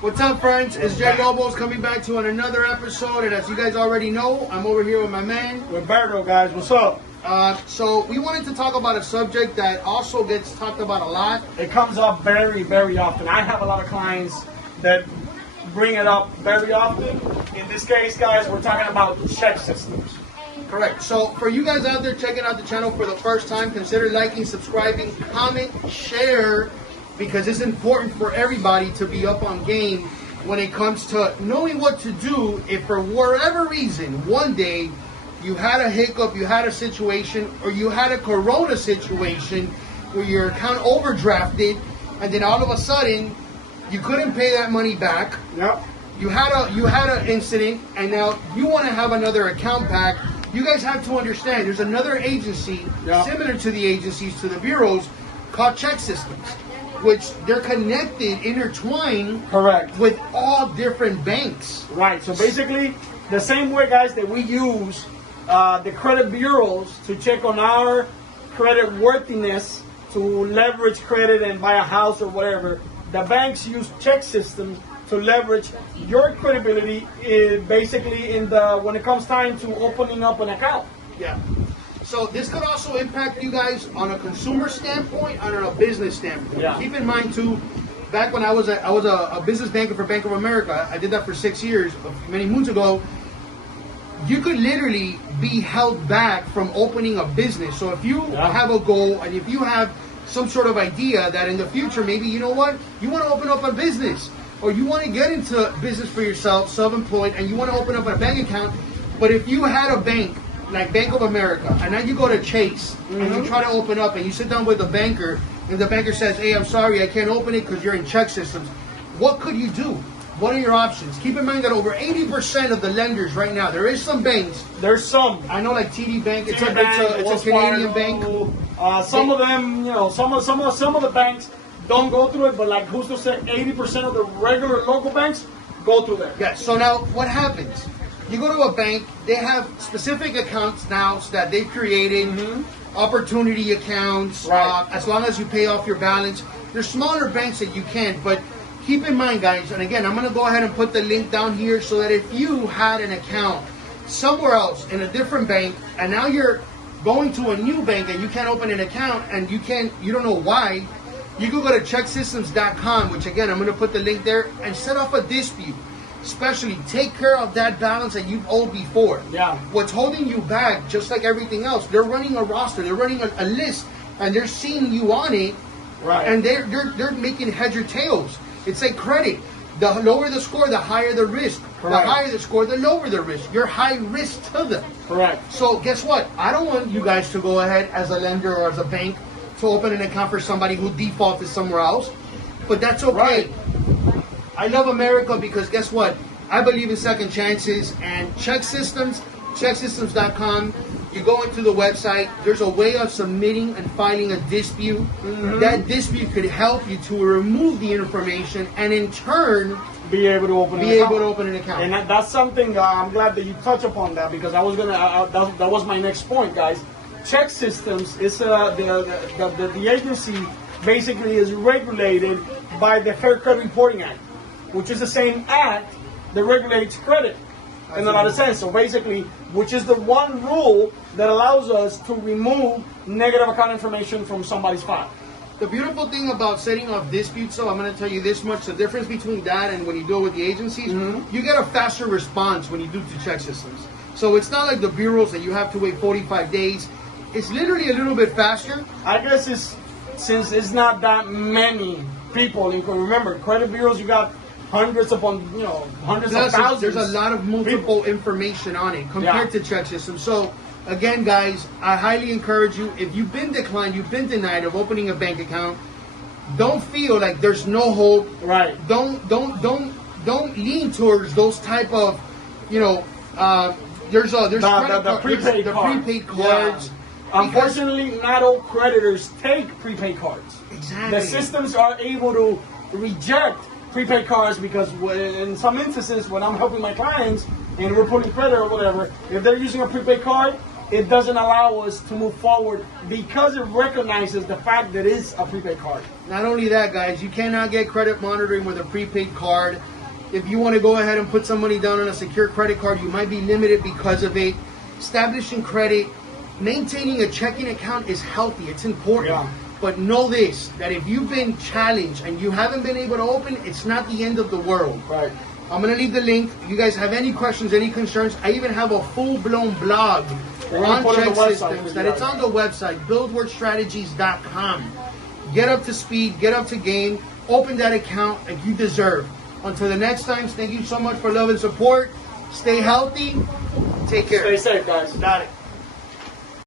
What's up, friends? It's Jay Lobos coming back to another episode, and as you guys already know, I'm over here with my man Alberto, guys. What's up? So we wanted to talk about a subject that also gets talked about a lot. It comes up very, very often. I have a lot of clients that bring it up very often. In this case, guys, we're talking about Chexsystems. Correct. So for you guys out there checking out the channel for the first time, consider liking, subscribing, comment, share, because it's important for everybody to be up on game when it comes to knowing what to do if for whatever reason one day you had a hiccup, you had a situation, or you had a corona situation where your account overdrafted and then all of a sudden you couldn't pay that money back. Yep. You had an incident and now you want to have another account back. You guys have to understand there's another agency similar to the agencies, to the bureaus, called Chexsystems, which they're connected, intertwined, correct, with all different banks. Right. So basically, the same way, guys, that we use the credit bureaus to check on our credit worthiness to leverage credit and buy a house or whatever, the banks use Chexsystems to leverage your credibility basically when it comes time to opening up an account. Yeah. So this could also impact you guys on a consumer standpoint and on a business standpoint. Yeah. Keep in mind too, back when I was a business banker for Bank of America, I did that for 6 years, many moons ago. You could literally be held back from opening a business. So if you have a goal and if you have some sort of idea that in the future, maybe, you know what, you want to open up a business or you want to get into business for yourself, self-employed, and you want to open up a bank account, but if you had a bank like Bank of America, and now you go to Chase, and you try to open up, and you sit down with the banker, and the banker says, hey, I'm sorry, I can't open it because you're in Chexsystems. What could you do? What are your options? Keep in mind that over 80% of the lenders right now, there is some banks. There's some. I know, like TD Bank, it's a Canadian bank. Some of them, you know, some of the banks don't go through it, but like who's to say 80% of the regular local banks go through there. Yeah, so now what happens? You go to a bank, they have specific accounts now that they've created, opportunity accounts, as long as you pay off your balance. There's smaller banks that you can't, but keep in mind, guys, and again, I'm going to go ahead and put the link down here so that if you had an account somewhere else in a different bank, and now you're going to a new bank and you can't open an account and you don't know why, you can go to Chexsystems.com, which again, I'm going to put the link there, and set off a dispute. Especially take care of that balance that you've owed before. Yeah. What's holding you back, just like everything else, they're running a roster, they're running a list, and they're seeing you on it, and they're making heads or tails. It's like credit. The lower the score, the higher the risk. Correct. The higher the score, the lower the risk. You're high risk to them. Correct. So guess what? I don't want you guys to go ahead as a lender or as a bank to open an account for somebody who defaulted somewhere else, but that's okay. Right. I love America because guess what? I believe in second chances, and Chexsystems, Chexsystems.com, you go into the website, there's a way of submitting and filing a dispute. That dispute could help you to remove the information and in turn be able to open an account. And that's something I'm glad that you touch upon that, because I was that was my next point, guys. Chexsystems is the agency basically is regulated by the Fair Credit Reporting Act, which is the same act that regulates credit in a lot of sense. So basically, which is the one rule that allows us to remove negative account information from somebody's file. The beautiful thing about setting off disputes, so I'm going to tell you this much, the difference between that and when you do it with the agencies, you get a faster response when you do to Chexsystems. So it's not like the bureaus that you have to wait 45 days. It's literally a little bit faster. I guess since it's not that many people, you can remember, credit bureaus, you got hundreds of thousands. There's a lot of multiple information on it compared to Chexsystems. So again, guys, I highly encourage you, if you've been declined, you've been denied of opening a bank account, don't feel like there's no hope. Right. Don't lean towards those type of, there's the prepaid cards. Yeah. Unfortunately, not all creditors take prepaid cards. Exactly. The systems are able to reject prepaid cards because in some instances when I'm helping my clients and we're putting credit or whatever, if they're using a prepaid card, it doesn't allow us to move forward because it recognizes the fact that it's a prepaid card. Not only that, guys, you cannot get credit monitoring with a prepaid card. If you want to go ahead and put some money down on a secure credit card, you might be limited because of it. Establishing credit, maintaining a checking account is healthy. It's important. Yeah. But know this, that if you've been challenged and you haven't been able to open, it's not the end of the world. Right. I'm going to leave the link. If you guys have any questions, any concerns, I even have a full-blown blog on Chexsystems that it's on the website, buildworkstrategies.com. Get up to speed, get up to game, open that account like you deserve. Until the next time, thank you so much for love and support. Stay healthy. Take care. Stay safe, guys. Got it.